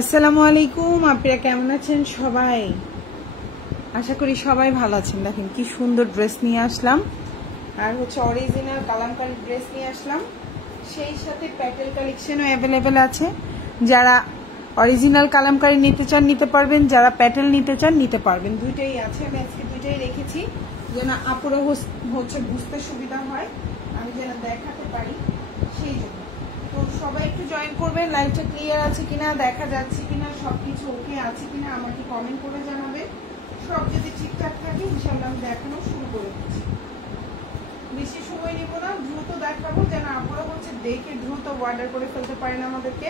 আসসালামু আলাইকুম। আপনারা কেমন আছেন সবাই? আশা করি সবাই ভালো আছেন। দেখেন কি সুন্দর ড্রেস নিয়ে আসলাম, আর হচ্ছে অরিজিনাল কালামকারী ড্রেস নিয়ে আসলাম, সেই সাথে প্যাটেল কালেকশনও অ্যাভেলেবেল আছে। যারা অরিজিনাল কালামকারী নিতে চান নিতে পারবেন, যারা প্যাটেল নিতে চান নিতে পারবেন, দুইটাই আছে। আমি আজকে দুইটাই রেখেছি যেন আপুরা হচ্ছে বুঝতে সুবিধা হয়, আমি যেন দেখাতে পারি সেই জন্য। তো সবাই একটু জয়েন করবেন। লাইভটা ক্লিয়ার আছে কিনা, দেখা যাচ্ছে কিনা, সবকিছু ওকে আছে কিনা আমাকে কমেন্ট করে জানাবে। সব যদি ঠিকঠাক থাকে ইনশাআল্লাহ আমি দেখানো শুরু করে দিচ্ছি। বেশি সময় নিব না, দ্রুত দেখাবো যেন আপনারা হচ্ছে দেখে দ্রুত অর্ডার করে ফেলতে পারেন আমাদেরকে।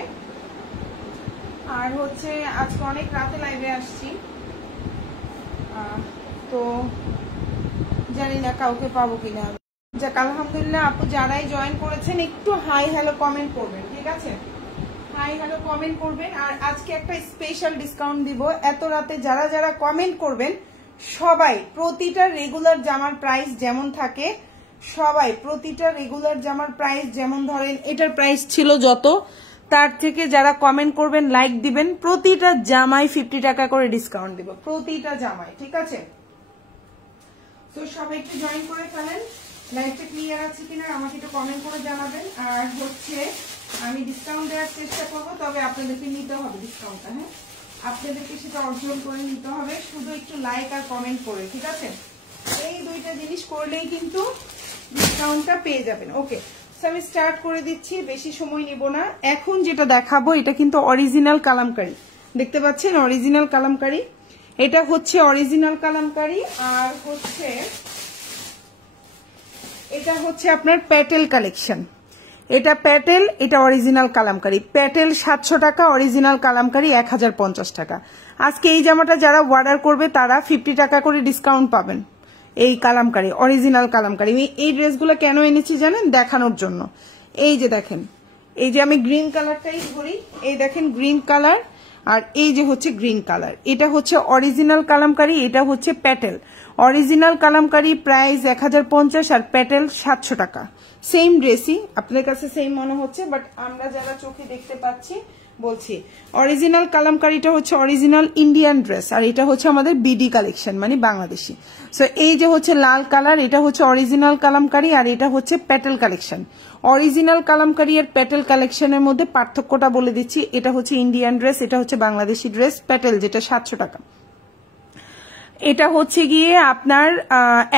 আর হচ্ছে আজকে অনেক রাতে লাইভে আসছি, তো জানি না কাউকে পাবো কিনা। যাক আলহামদুলিল্লাহ, আপু যারাই জয়েন করেছেন একটু হাই হ্যালো কমেন্ট করবেন, ঠিক আছে? হাই হ্যালো কমেন্ট করবেন। আর আজকে একটা স্পেশাল ডিসকাউন্ট দিব। এত রাতে যারা যারা কমেন্ট করবেন সবাই, প্রতিটা রেগুলার জামার প্রাইস যেমন থাকে, সবাই প্রতিটা রেগুলার জামার প্রাইস যেমন, ধরেন এটার প্রাইস ছিল যত, তার থেকে যারা কমেন্ট করবেন লাইক দিবেন, প্রতিটা জামাই 50 টাকা করে ডিসকাউন্ট দিব, প্রতিটা জামাই, ঠিক আছে? তো সবাই একটু জয়েন করে ফেলেন। লাইভটা ক্লিয়ার আছে কিনা আমাকে একটু কমেন্ট করে জানাবেন। আর হচ্ছে আমি ডিসকাউন্ট দেওয়ার চেষ্টা করব, তবে আপনাদেরকে নিতে হবে ডিসকাউন্টটা। হ্যাঁ, আপনাদেরকে সেটা অর্জন করে নিতে হবে, শুধু একটু লাইক আর কমেন্ট করে, ঠিক আছে? এই দুইটা জিনিস করলেই কিন্তু ডিসকাউন্টটা পেয়ে যাবেন। ওকে, আমি স্টার্ট করে দিচ্ছি, বেশি সময় নিব না। এখন যেটা দেখাবো এটা কিন্তু অরিজিনাল কালামকারী, দেখতে পাচ্ছেন অরিজিনাল কালামকারী। এটা হচ্ছে অরিজিনাল কালামকারী। আর হচ্ছে এটা হচ্ছে আপনার প্যাটেল কালেকশন। এটা প্যাটেল, এটা অরিজিনাল কালামকারী। প্যাটেল 700 টাকা, অরিজিনাল কালামকারী 1050 টাকা। আজকে এই জামাটা যারা অর্ডার করবে তারা 50 টাকা করে ডিসকাউন্ট পাবেন। এই কালামকারী, অরিজিনাল কালামকারী। আমি এই ড্রেসগুলো কেন এনেছি জানেন? দেখানোর জন্য। এই যে দেখেন, এই যে আমি গ্রিন কালারটাই ধরি, এই দেখেন গ্রিন কালার, আর এই যে হচ্ছে গ্রিন কালার। এটা হচ্ছে অরিজিনাল কালামকারী, এটা হচ্ছে প্যাটেল। অরিজিনাল কালামকারী প্রাইস 1050 আর প্যাটেল 700 টাকা। সেম ড্রেসই, আপনাদের কাছে সেম মনে হচ্ছে, বাট আমরা যারা চোখে দেখতে পাচ্ছি বলছি। অরিজিনাল কালামকারীটা হচ্ছে অরিজিনাল ইন্ডিয়ান ড্রেস, আর এটা হচ্ছে আমাদের বিডি কালেকশন, মানে বাংলাদেশি। সো এই যে হচ্ছে লাল কালার, এটা হচ্ছে অরিজিনাল কালামকারী, আর এটা হচ্ছে প্যাটেল কালেকশন। অরিজিনাল কালামকারী আর প্যাটেল কালেকশনের মধ্যে পার্থক্যটা বলে দিচ্ছি। এটা হচ্ছে ইন্ডিয়ান ড্রেস, এটা হচ্ছে বাংলাদেশি ড্রেস। প্যাটেল যেটা 700 টাকা, এটা হচ্ছে গিয়ে আপনার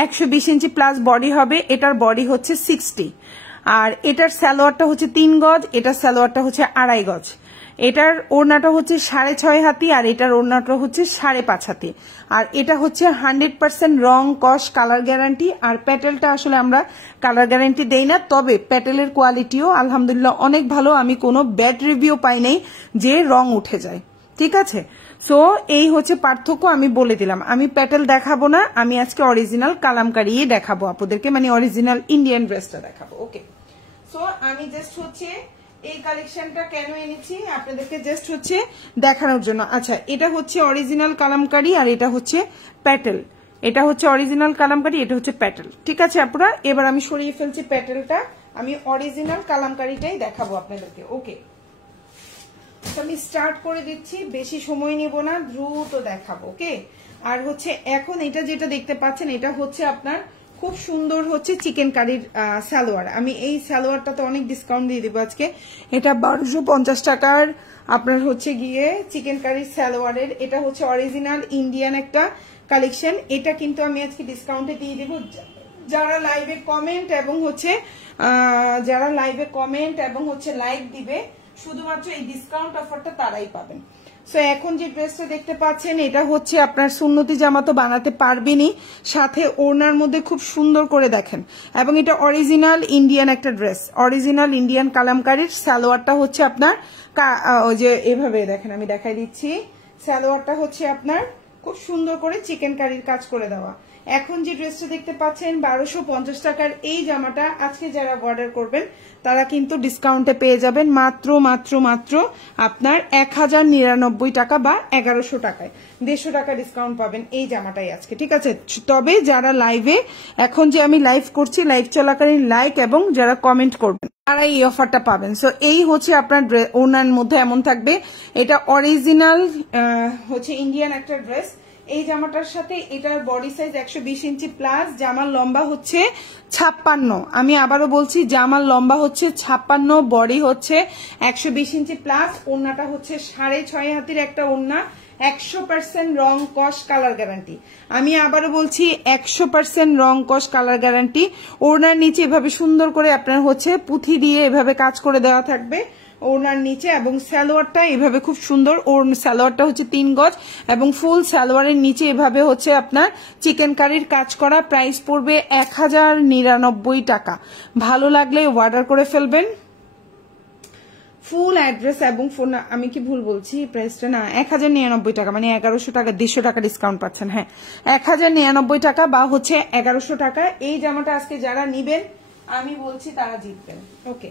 120 ইঞ্চি প্লাস বডি হবে। এটার বডি হচ্ছে 60, আর এটার সালোয়ারটা হচ্ছে 3 গজ, এটার সালোয়ারটা হচ্ছে 2.5 গজ। এটার ওড়নাটা হচ্ছে 6.5 হাতি, আর এটার ওড়নাটা হচ্ছে 5.5 হাতি। আর এটা হচ্ছে 100% রং কস কালার গ্যারান্টি। আর প্যাটেলটা আসলে আমরা কালার গ্যারান্টি দেই না, তবে প্যাটেলের কোয়ালিটিও আলহামদুলিল্লাহ অনেক ভালো। আমি কোনো ব্যাড রিভিউ পাই নাই যে রং উঠে যায়, ঠিক আছে? সো এই হচ্ছে পার্থক্য, আমি বলে দিলাম। আমি প্যাটেল দেখাবো না, আমি আজকে অরিজিনাল কালামকারী দেখাবো আপনাদেরকে, মানে অরিজিনাল ইন্ডিয়ান ড্রেসটা দেখাবো। ওকে, সো আমি জাস্ট হচ্ছে এই কালেকশনটা কেন এনেছি আপনাদেরকে জাস্ট হচ্ছে দেখানোর জন্য। আচ্ছা, এটা হচ্ছে অরিজিনাল কালামকারী, আর এটা হচ্ছে প্যাটেল। এটা হচ্ছে অরিজিনাল কালামকারী, এটা হচ্ছে প্যাটেল, ঠিক আছে আপনারা? এবার আমি সরিয়ে ফেলছি প্যাটেলটা, আমি অরিজিনাল কালামকারীটাই দেখাবো আপনাদেরকে। ওকে, আমি স্টার্ট করে দিচ্ছি, বেশি সময় নিব না, দ্রুত দেখাবো। ওকে, আর হচ্ছে এখন এটা যেটা দেখতে পাচ্ছেন এটা হচ্ছে আপনার খুব সুন্দর হচ্ছে চিকেন কারির সালোয়ার। আমি এই সালোয়ারটাতে অনেক ডিসকাউন্ট দিয়ে দিব আজকে। এটা 1250 টাকার আপনার হচ্ছে গিয়ে চিকেন কারির সালোয়ারের। এটা হচ্ছে অরিজিনাল ইন্ডিয়ান একটা কালেকশন। এটা কিন্তু আমি আজকে ডিসকাউন্টে দিয়ে দিব। যারা লাইভে কমেন্ট এবং হচ্ছে লাইক দিবে, শুধুমাত্র এই ডিসকাউন্ট অফারটা তারাই পাবেন। সো এখন যে ড্রেসটা দেখতে পাচ্ছেন এটা হচ্ছে আপনার সুন্নতি জামা তো বানাতে পারবেনই, সাথে ওড়নার মধ্যে খুব সুন্দর করে দেখেন। এবং এটা অরিজিনাল ইন্ডিয়ান একটা ড্রেস, অরিজিনাল ইন্ডিয়ান কালামকারীর। সালোয়ারটা হচ্ছে আপনার ওই যে এভাবে দেখেন, আমি দেখাই দিচ্ছি। সালোয়ারটা হচ্ছে আপনার খুব সুন্দর করে চিকেন কারির কাজ করে দেওয়া। এখন যে ড্রেসটা দেখতে পাচ্ছেন 1250 টাকার এই জামাটা আজকে যারা অর্ডার করবেন তারা কিন্তু ডিসকাউন্টে পেয়ে যাবেন মাত্র মাত্র মাত্র আপনার 1099 টাকা বা 1100 টাকায়। 150 টাকা ডিসকাউন্ট পাবেন এই জামাটাই আজকে, ঠিক আছে? তবে যারা লাইভে, এখন যে আমি লাইভ করছি, লাইভ চলাকালীন লাইক এবং যারা কমেন্ট করবেন তারা এই অফারটা পাবেন। সো এই হচ্ছে আপনার ওনার মধ্যে এমন থাকবে, এটা অরিজিনাল হচ্ছে ইন্ডিয়ান একটা ড্রেস। এই জামাটার সাথে এটার বডি সাইজ 120 ইঞ্চি প্লাস, জামার লম্বা হচ্ছে 56। আমি আবারও বলছি জামার লম্বা হচ্ছে 56, বডি হচ্ছে 120 ইঞ্চি প্লাস, ওড়নাটা হচ্ছে 6.5 হাতের একটা ওড়না, 100% রং কস কালার গ্যারান্টি। আমি আবারও বলছি 100% রং কস কালার গ্যারান্টি। ওড়নার নিচে এভাবে সুন্দর করে আপনার হচ্ছে পুঁথি দিয়ে এভাবে কাজ করে দেওয়া থাকবে ওড়নার নিচে, এবং সালোয়ারটা এভাবে খুব সুন্দর। ওর সালোয়ারটা হচ্ছে 3 গজ এবং ফুল সালোয়ারের নিচে এভাবে হচ্ছে আপনার চিকেন কারির কাজ করা। প্রাইস পড়বে 1099 টাকা। ভালো লাগলে অর্ডার করে ফেলবেন। ফুল অ্যাড্রেস এবং ফোন, আমি কি ভুল বলছি প্রাইসটা? না, 1099 টাকা, মানে 1100 টাকা, 150 টাকা ডিসকাউন্ট পাচ্ছেন। হ্যাঁ, 1099 টাকা বা হচ্ছে 1100 টাকা। এই জামাটা আজকে যারা নিবেন আমি বলছি তারা জিতবেন। ওকে,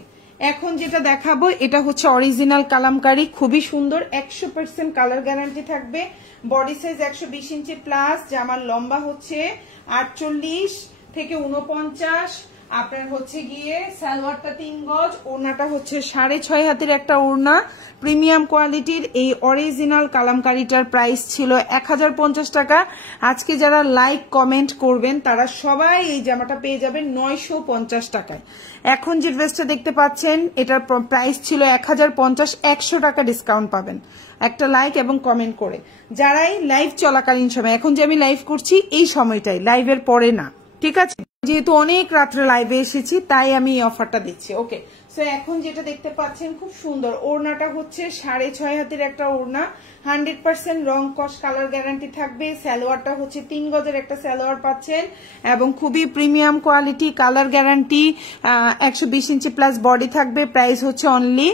এখন যেটা দেখাবো এটা হচ্ছে অরিজিনাল কালামকারী, খুবই সুন্দর, 100% কালার গ্যারান্টি থাকবে। বডি সাইজ 120 ইঞ্চি প্লাস, জামার লম্বা হচ্ছে 48 থেকে 49, আপনার হচ্ছে গিয়ে সালোয়ারটা 3 গজ, ওড়নাটা হচ্ছে 6.5 হাতের একটা ওড়না, প্রিমিয়াম কোয়ালিটির। এই অরিজিনাল কালামকারীটার প্রাইস ছিল 1050 টাকা। আজকে যারা লাইক কমেন্ট করবেন তারা সবাই এই জামাটা পেয়ে যাবেন 950 টাকায়। এখন যে ড্রেসটা দেখতে পাচ্ছেন এটার প্রাইস ছিল 1050, 100 টাকা ডিসকাউন্ট পাবেন একটা লাইক এবং কমেন্ট করে। যারাই লাইভ চলাকালীন সময়, এখন যে আমি লাইভ করছি এই সময়টাই, লাইভের পরে না, ঠিক আছে? যেহেতু অনেক রাত্রে লাইভে এসেছি তাই আমি এই অফারটা দিচ্ছি। ওকে, সো এখন যেটা দেখতে পাচ্ছেন খুব সুন্দর, ওড়নাটা হচ্ছে 6.5 হাতের একটা ওড়না, 100% রং কস কালার গ্যারান্টি থাকবে। সালোয়ারটা হচ্ছে 3 গজের একটা সালোয়ার পাচ্ছেন এবং খুবই প্রিমিয়াম কোয়ালিটি, কালার গ্যারান্টি, 120 ইঞ্চি প্লাস বডি থাকবে। প্রাইস হচ্ছে অনলি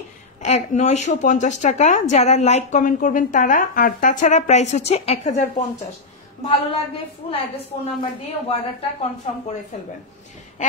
950 টাকা। যারা লাইক কমেন্ট করবেন তারা, আর তাছাড়া প্রাইস হচ্ছে 1050। ভালো লাগলে ফুল অ্যাড্রেস ফোন নাম্বার দিয়ে অর্ডারটা কনফার্ম করে ফেলবেন।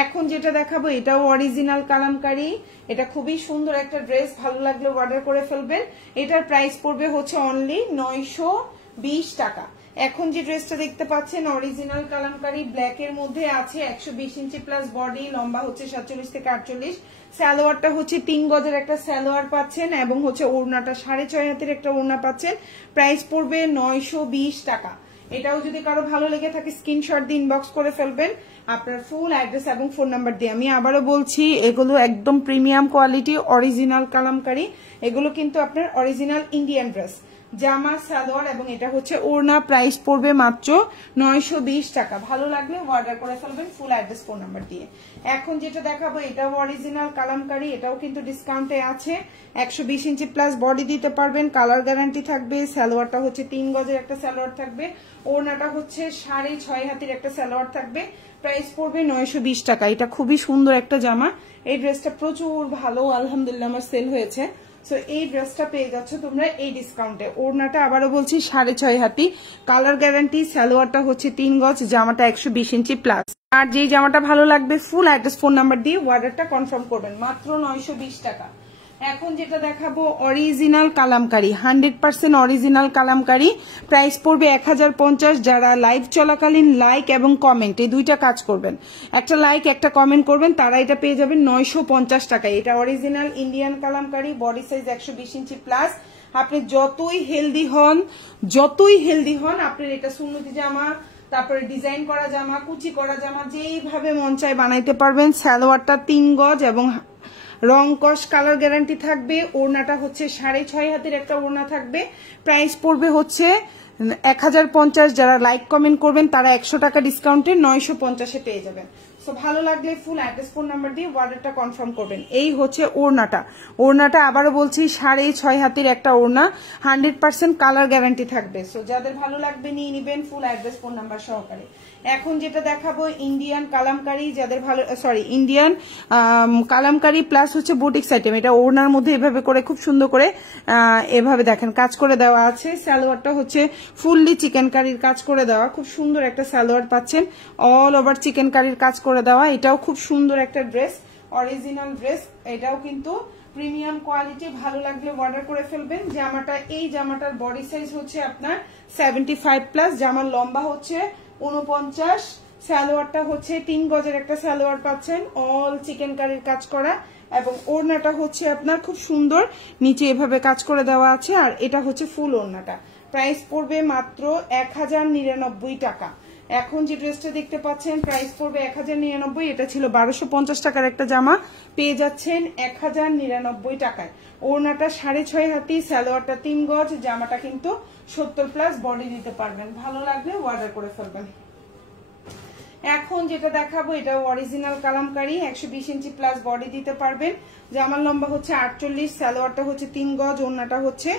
এখন যেটা দেখাবো এটাও অরিজিনাল কালামকারী, এটা খুবই সুন্দর একটা ড্রেস, ভালো লাগলে অর্ডার করে ফেলবেন। এটার প্রাইস পড়বে হচ্ছে অনলি 920 টাকা। এখন যে ড্রেসটা দেখতে পাচ্ছেন অরিজিনাল কালামকারী, ব্ল্যাক এর মধ্যে আছে, 120 ইঞ্চি প্লাস বডি, লম্বা হচ্ছে 47 থেকে 48, সালোয়ারটা হচ্ছে 3 গজের একটা সালোয়ার পাচ্ছেন এবং হচ্ছে ওড়নাটা 6.5 হাতের একটা ওড়না পাচ্ছেন। প্রাইস পড়বে 920 টাকা। এটাও যদি কারো ভালো লেগে থাকে স্ক্রিনশট দিয়ে ইনবক্স করে ফেলবেন আপনার ফুল অ্যাড্রেস এবং ফোন নাম্বার দিয়ে। আমি আবারও বলছি এগুলো একদম প্রিমিয়াম কোয়ালিটি অরিজিনাল কালামকারী, এগুলো কিন্তু আপনার অরিজিনাল ইন্ডিয়ান ড্রেস, জামা সালোয়ার এবং এটা হচ্ছে ওড়না। প্রাইস পড়বে মাত্র 920 টাকা। ভালো লাগলে অর্ডার করে ফেলবেন ফুল অ্যাড্রেস ফোন নাম্বার দিয়ে। এখন যেটা দেখাবো এটাও অরিজিনাল কালামকারী, এটাও কিন্তু ডিসকাউন্টে আছে, 120 ইঞ্চি প্লাস বডি দিতে পারবেন, কালার গ্যারান্টি থাকবে। সালোয়ারটা হচ্ছে 3 গজের একটা সালোয়ার থাকবে, ওড়নাটা হচ্ছে 6.5 হাতের একটা সালোয়ার থাকবে। প্রাইস পড়বে 920 টাকা। এটা খুবই সুন্দর একটা জামা, এই ড্রেসটা প্রচুর ভালো, আলহামদুলিল্লাহ আমার সেল হয়েছে। সো এই ড্রেসটা পেয়ে যাচ্ছ তোমরা এই ডিসকাউন্টে। ওড়নাটা আবারও বলছি 6.5 হাতি, কালার গ্যারান্টি, সালোয়ারটা হচ্ছে 3 গজ, জামাটা 120 ইঞ্চি প্লাস। আর যেই জামাটা ভালো লাগবে ফুল অ্যাড্রেস ফোন নাম্বার দিয়ে অর্ডারটা কনফার্ম করবেন, মাত্র 920 টাকা। এখন যেটা দেখাবো original Kalamkari, 100% original Kalamkari, price পড়বে 1050। যারা লাইভ চলাকালীন লাইক এবং কমেন্ট এই দুইটা কাজ করবেন, একটা লাইক একটা কমেন্ট করবেন, তারা এটা পেয়ে যাবেন 950 টাকায়। এটা original Indian Kalamkari, body size 120 ইঞ্চি প্লাস। আপনি যতই হেলদি হন আপনার এটা সুন্নতি জামা, তারপরে ডিজাইন করা জামা, কুচি করা জামা, যেইভাবে মন চায় বানাইতে পারবেন। সালোয়ারটা 3 গজ এবং রং কস কালার গ্যারান্টি থাকবে। ওড়নাটা হচ্ছে 6.5 হাতের একটা ওড়না থাকবে। প্রাইস পড়বে হচ্ছে 1050। যারা লাইক কমেন্ট করবেন তারা 100 টাকা ডিসকাউন্টে 950-এ পেয়ে যাবেন। সো ভালো লাগলে ফুল অ্যাড্রেস ফোন নাম্বার দিয়ে অর্ডারটা কনফার্ম করবেন। এই হচ্ছে ওড়নাটা আবারও বলছি 6.5 হাতের একটা ওড়না, 100% কালার গ্যারান্টি থাকবে। সো যাদের ভালো লাগবে নিয়ে নিবেন ফুল অ্যাড্রেস ফোন নাম্বার সহকারে। এখন যেটা দেখাবো ইন্ডিয়ান কালামকারী, যাদের ভালো ইন্ডিয়ান কালামকারী প্লাস হচ্ছে বুটিক্স আইটেম। এটা ওড়নার মধ্যে এভাবে করে খুব সুন্দর করে এভাবে দেখেন কাজ করে দেওয়া আছে। সালোয়ারটা হচ্ছে ফুললি চিকেন কারির কাজ করে দেওয়া, খুব সুন্দর একটা সালোয়ার পাচ্ছেন, অল ওভার চিকেন কারির কাজ করে দেওয়া। এটাও খুব সুন্দর একটা ড্রেস, অরিজিনাল ড্রেস, এটাও কিন্তু প্রিমিয়াম কোয়ালিটি। ভালো লাগলে অর্ডার করে ফেলবেন। এই জামাটার বডি সাইজ হচ্ছে আপনার 75 প্লাস, জামার লম্বা হচ্ছে 49, সালোয়ারটা হচ্ছে 3 গজের একটা সালোয়ার পাচ্ছেন, অল চিকেন কারির কাজ করা এবং ওড়নাটা হচ্ছে আপনার খুব সুন্দর, নিচে এভাবে কাজ করে দেওয়া আছে। আর এটা হচ্ছে ফুল ওড়নাটা, প্রাইস পড়বে মাত্র 1099 টাকা। এখন যে ড্রেসটা দেখতে পাচ্ছেন প্রাইস পড়বে 1099, এটা ছিল 1250 টাকার একটা জামা, পেয়ে যাচ্ছেন 1099 টাকায়। ওড়নাটা 6.5 হাতি, সালোয়ারটা 3 গজ, জামাটা কিন্তু 70+ বডি দিতে পারবেন। ভালো লাগলে অর্ডার করে ফেলবেন। এখন যেটা দেখাবো এটা অরিজিনাল কালামকারী, 120 ইঞ্চি প্লাস বডি দিতে পারবেন। জামার লম্বা হচ্ছে 48, সালোয়ারটা হচ্ছে 3 গজ, ওড়নাটা হচ্ছে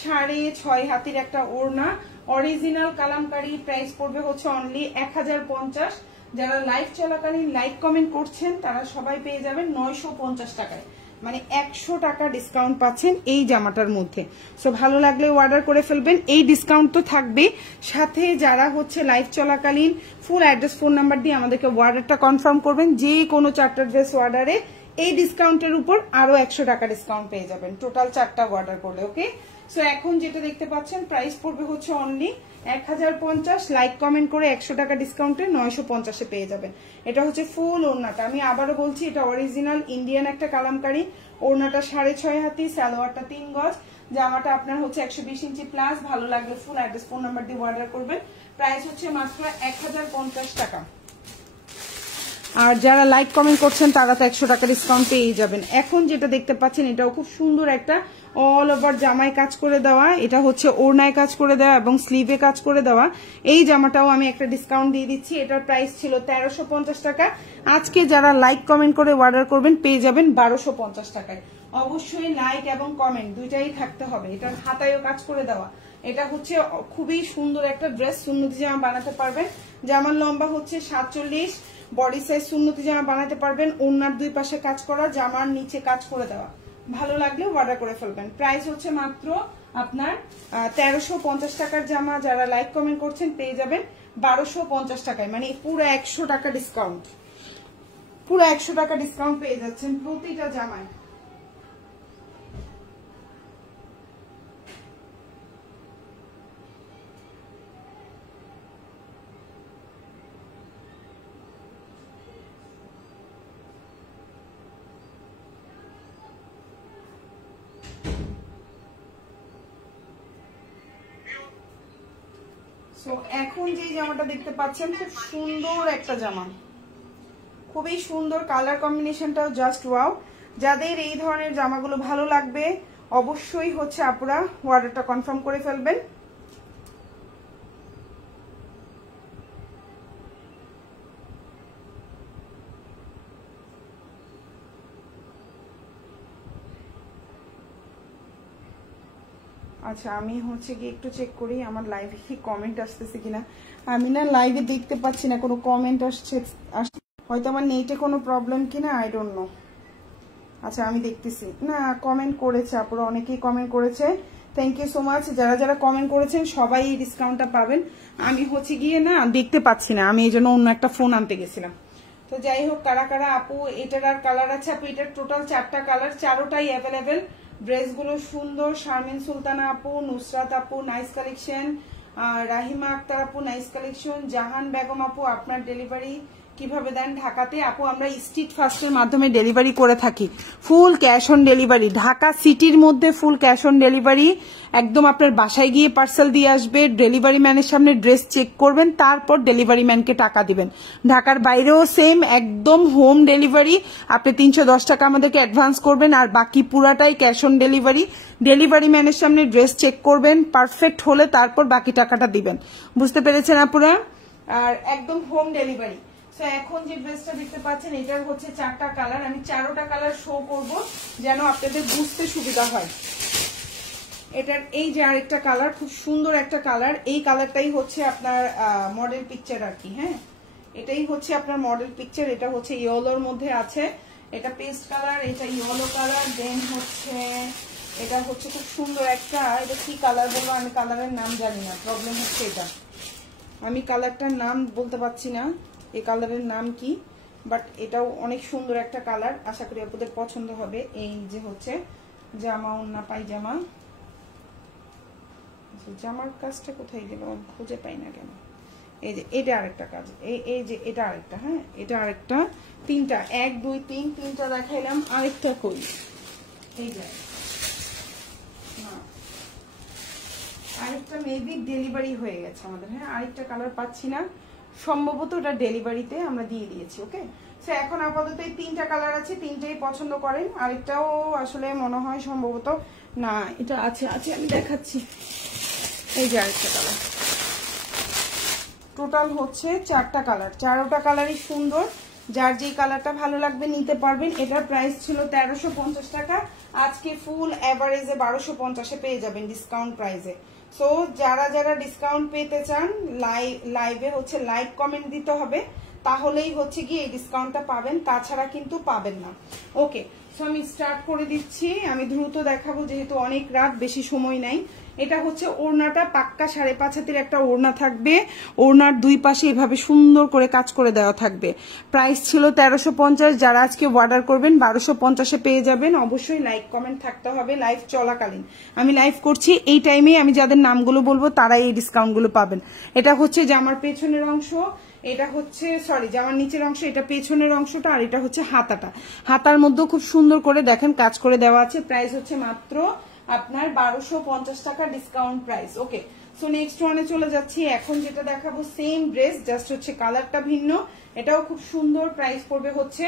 6.5 হাতির একটা ওড়না, অরিজিনাল কালামকারী। প্রাইস পড়বে হচ্ছে অনলি 1050। যারা লাইভ চলাকালীন লাইক কমেন্ট করছেন তারা সবাই পেয়ে যাবেন 950 টাকায়, মানে 100 টাকা ডিসকাউন্ট পাচ্ছেন এই জামাটার মধ্যে। সো ভালো লাগলে অর্ডার করে ফেলবেন। এই ডিসকাউন্ট তো থাকবে, সাথে যারা হচ্ছে লাইভ চলাকালীন ফুল অ্যাড্রেস ফোন নাম্বার দিয়ে আমাদেরকে অর্ডারটা কনফার্ম করবেন, যে কোনো 4টা ড্রেস অর্ডারে এই ডিসকাউন্টের উপর আরো 100 টাকা ডিসকাউন্ট পেয়ে যাবেন টোটাল 4টা অর্ডার করলে। ওকে, সো এখন যেটা দেখতে পাচ্ছেন প্রাইস পড়বে হচ্ছে অনলি 1050, লাইক কমেন্ট করে 100 টাকা ডিসকাউন্টে 950-এ পেয়ে যাবেন। এটা হচ্ছে ফুল ওড়নাটা, আমি আবারও বলছি এটা অরিজিনাল ইন্ডিয়ান একটা কালামকারী। ওড়নাটা 6.5 হাতি, সালোয়ারটা 3 গজ, জামাটা আপনার হচ্ছে 120 ইঞ্চি প্লাস। ভালো লাগলে ফুল অ্যাড্রেস ফোন নাম্বার দিয়ে অর্ডার করবেন। প্রাইস হচ্ছে মাত্র 1050 টাকা। আর যারা লাইক কমেন্ট করছেন তারা তো 100 টাকা ডিসকাউন্ট পেয়ে যাবেন। এখন যেটা দেখতে পাচ্ছেন এটাও খুব সুন্দর একটা অল ওভার জামায় কাজ করে দেওয়া, এটা হচ্ছে ওড়নায় কাজ করে দেওয়া এবং স্লিভে কাজ করে দেওয়া। এই জামাটাও আমি একটা ডিসকাউন্ট দিয়ে দিচ্ছি, এটার প্রাইস ছিল 1350 টাকা। আজকে যারা লাইক কমেন্ট করে অর্ডার করবেন পেয়ে যাবেন 1250 টাকায়। অবশ্যই লাইক এবং কমেন্ট দুইটাই থাকতে হবে। এটার হাতায়ও কাজ করে দেওয়া, এটা হচ্ছে খুবই সুন্দর একটা ড্রেস, সুন্নতি জামা বানাতে পারবেন। জামার লম্বা হচ্ছে 47, বডি সাইজ সুন্নতি জামা বানাতে পারবেন। ওড়নার দুই পাশে কাজ করা, জামার নিচে কাজ করে দেওয়া। ভালো লাগলে অর্ডার করে ফেলবেন। প্রাইস হচ্ছে মাত্র আপনার 1350 টাকার জামা। যারা লাইক কমেন্ট করছেন পেয়ে যাবেন 1250 টাকায়, মানে পুরো 100 টাকা ডিসকাউন্ট, পুরো 100 টাকা ডিসকাউন্ট পেয়ে যাচ্ছেন প্রতিটা জামায়। সো এখন যে জামাটা দেখতে পাচ্ছেন খুব সুন্দর একটা জামা, খুবই সুন্দর, কালার কম্বিনেশনটাও জাস্ট ওয়াও। যাদের এই ধরনের জামাগুলো ভালো লাগবে অবশ্যই হচ্ছে আপনারা অর্ডারটা কনফার্ম করে ফেলবেন। আচ্ছা, আমি হচ্ছে গিয়ে একটু চেক করি আমার লাইভে কি কমেন্ট আসতেছে কিনা। আমি না লাইভে দেখতে পাচ্ছি না কোনো কমেন্ট আসছে, হয়তো আমার নেটে কোনো প্রবলেম কিনা, আই ডোন্ট নো। আচ্ছা আমি দেখতেছি, না কমেন্ট করেছে আপনারা, অনেকেই কমেন্ট করেছে, থ্যাংক ইউ সো মাচ। যারা যারা কমেন্ট করেছেন সবাই এই ডিসকাউন্টটা পাবেন। আমি হচ্ছে গিয়ে না দেখতে পাচ্ছি না, আমি এই জন্য অন্য একটা ফোন আনতে গেছিলাম। তো যাই হোক, কারা কারা আপু এটার আর কালার আছে আপু, এটার টোটাল 4টা কালার, 4টাই অ্যাভেলেবেল। ড্রেসগুলো সুন্দর। শারমিন সুলতানা আপু, নুসরাত আপু নাইস কালেকশন, রাহিমা আক্তার আপু নাইস কালেকশন, জাহান বেগম আপু আপনার ডেলিভারি কিভাবে দেন ঢাকাতে? আপু আমরা স্ট্রিট ফাস্টের মাধ্যমে ডেলিভারি করে থাকি, full cash on delivery. Dhaka সিটির মধ্যে ফুল ক্যাশ অন ডেলিভারি, একদম আপনার বাসায় গিয়ে পার্সেল দিয়ে আসবে, ডেলিভারি ম্যানের সামনে ড্রেস চেক করবেন, তারপর ডেলিভারি ম্যানকে টাকা দিবেন। ঢাকার বাইরেও সেম একদম হোম ডেলিভারি। আপনি 310 টাকা আমাদেরকে অ্যাডভান্স করবেন, আর বাকি পুরাটাই ক্যাশ অন ডেলিভারি। ডেলিভারি ম্যানের সামনে ড্রেস চেক করবেন, পারফেক্ট হলে তারপর বাকি টাকাটা দিবেন। বুঝতে পেরেছেন আপুরা? আর একদম হোম ডেলিভারি। সো এখন যে ড্রেসটা দেখতে পাচ্ছেন এটার হচ্ছে 4টা কালার, আমি 4টা কালার শো করব যেন আপনাদের বুঝতে সুবিধা হয়। এটার এই যে আরেকটা কালার, খুব সুন্দর একটা কালার, এই কালারটাই হচ্ছে আপনার মডেল পিকচার আর কি। হ্যাঁ, এটাই হচ্ছে আপনার মডেল পিকচার। এটা হচ্ছে ইয়েলোর মধ্যে আছে, এটা পেস্ট কালার, এটা ইয়েলো কালার, দেন হচ্ছে এটা হচ্ছে খুব সুন্দর একটা, এটা কি কালার বলবো আমি কালারের নাম জানি না, প্রবলেম হচ্ছে এটা, আমি কালারটার নাম বলতে পারছি না এই কালারের নাম কি, বাট এটাও অনেক সুন্দর একটা কালার, আশা করি আপনাদের পছন্দ হবে। এই যে হচ্ছে জামা, ওন্না, পায়জামা। জামার কাজটা কোথায় গেল, খুঁজে পাই না কেন। এই যে এটা আরেকটা কাজ, এই যে এটা আরেকটা, হ্যাঁ এটা আরেকটা, তিনটা, 1 2 3 তিনটা দেখাইলাম, আরেকটা কই, এই যে আরেকটা মেবি ডেলিভারি হয়ে গেছে আমাদের, হ্যাঁ আরেকটা কালার পাচ্ছি না, সম্ভবত ওটা ডেলিভারিতে আমরা দিয়ে দিয়েছি। ওকে, সো এখন আপাতত এই তিনটা কালার আছে, তিনটেই পছন্দ করেন। আরেকটাও আসলে মনে হয় সম্ভবত না, এটা আছে আছে আমি দেখাচ্ছি, এই যে আরেকটা কালার। টোটাল হচ্ছে 4টা কালার, 4টা কালারই সুন্দর, যার যেই কালারটা ভালো লাগবে নিতে পারবেন। এটার প্রাইস ছিল 1350 টাকা, আজকে ফুল এভারেজে 1250-এ পেয়ে যাবেন ডিসকাউন্ট প্রাইসে। সো যারা যারা ডিসকাউন্ট পেতে চান লাইভে হচ্ছে লাইক কমেন্ট দিতে হবে, তাহলেই হচ্ছে কি এই ডিসকাউন্টটা পাবেন, তাছাড়া কিন্তু পাবেন না। ওকে, সো আমি স্টার্ট করে দিচ্ছি, আমি দ্রুত দেখাবো যেহেতু অনেক রাত, বেশি সময় নাই। এটা হচ্ছে ওড়নাটা পাক্কা 5.5 হাতের একটা ওড়না থাকবে, ওড়নার দুই পাশে এভাবে সুন্দর করে কাজ করে দেওয়া থাকবে। প্রাইস ছিল 1350, যারা আজকে অর্ডার করবেন 1250-এ পেয়ে যাবেন। অবশ্যই লাইক কমেন্ট থাকতে হবে লাইভ চলাকালীন, আমি লাইভ করছি এই টাইমে, আমি যাদের নামগুলো বলবো তারাই এই ডিসকাউন্টগুলো পাবেন। এটা হচ্ছে জামার পেছনের অংশ, এটা হচ্ছে সরি জামার নিচের অংশ, এটা পেছনের অংশটা, আর এটা হচ্ছে হাতাটা। হাতার মধ্যে খুব সুন্দর করে দেখেন কাজ করে দেওয়া আছে। প্রাইস হচ্ছে মাত্র আপনার 1250 টাকা ডিসকাউন্ট প্রাইস। ওকে, সো নেক্সট ওয়ানে চলে যাচ্ছি। এখন যেটা দেখাবো সেম ড্রেস, জাস্ট হচ্ছে কালারটা ভিন্ন, এটাও খুব সুন্দর। প্রাইস পড়বে হচ্ছে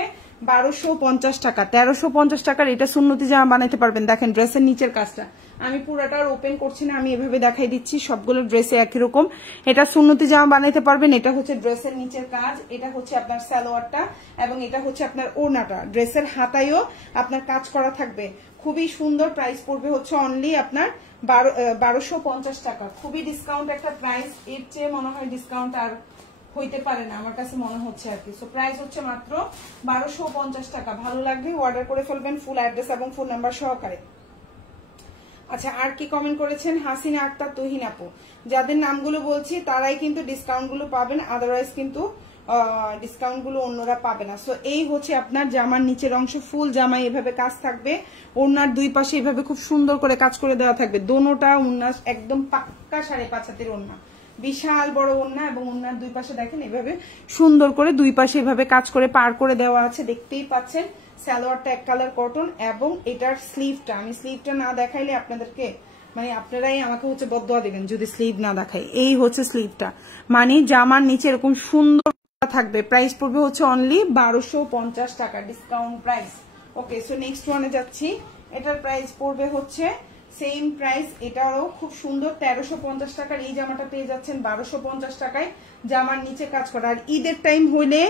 1250 টাকা। 1350 টাকার এটা সুন্নতি জামা বানাইতে পারবেন। দেখেন ড্রেসের নিচের কাজটা, আমি পুরাটা ওপেন করছি না, আমি এভাবে দেখাই দিচ্ছি, সবগুলো ড্রেসে একই রকম। এটা সুন্নতি জামা বানাইতে পারবেন। এটা হচ্ছে ড্রেসের নিচের কাজ, এটা হচ্ছে আপনার সালোয়ারটা, এবং এটা হচ্ছে আপনার ওড়নাটা। ড্রেসের হাতায়ও আপনার কাজ করা থাকবে, খুবই সুন্দর। প্রাইস পড়বে হচ্ছে অনলি আপনার 1250 টাকা। খুবই ডিসকাউন্ট একটা প্রাইস, এর চেয়ে মনে হয় ডিসকাউন্ট আর হইতে পারে না আমার কাছে মনে হচ্ছে আর কি। সো প্রাইস হচ্ছে মাত্র 1250 টাকা। ভালো লাগবে অর্ডার করে ফেলবেন ফুল অ্যাড্রেস এবং ফোন নাম্বার সহকারে। আচ্ছা, আর কি কমেন্ট করেছেন? হাসিনা আক্তার, তুহিন আপু, যাদের নামগুলো বলছি তারাই কিন্তু ডিসকাউন্ট গুলো পাবেন, আদারওয়াইজ কিন্তু ডিসকাউন্ট গুলো অন্যরা পাবে না। সো এই হচ্ছে আপনার জামার নিচের অংশ, ফুল জামায় এভাবে কাজ থাকবে, ওড়নার দুই পাশে এভাবে খুব সুন্দর করে কাজ করে দেওয়া থাকবে। দোনোটা ওড়না একদম পাক্কা 5.5 হাতের ওড়না, বিশাল বড় ওড়না, এবং ওড়নার দুই পাশে দেখেন এভাবে সুন্দর করে দুই পাশে এভাবে কাজ করে পার করে দেওয়া আছে, দেখতেই পাচ্ছেন। সালোয়ারটা এক কালার কটন, এবং এটার স্লিভটা, আমি স্লিভটা না দেখাইলে আপনাদেরকে মানে আপনারাই আমাকে হচ্ছে বদদোয়া দিবেন যদি স্লিভ না দেখাই। এই হচ্ছে স্লিভটা, মানে জামার নিচে এরকম সুন্দর থাকবে। প্রাইস পড়বে হচ্ছে অনলি 1250 টাকা ডিসকাউন্ট প্রাইস। ওকে, সো নেক্সট ওয়ানে যাচ্ছি। এটার প্রাইস পড়বে হচ্ছে সেম প্রাইস, এটারও খুব সুন্দর 1350 টাকার এই জামাটা পেয়ে যাচ্ছেন 1250 টাকায়, জামার নিচে কাজ করা। আর ঈদের টাইম হইলে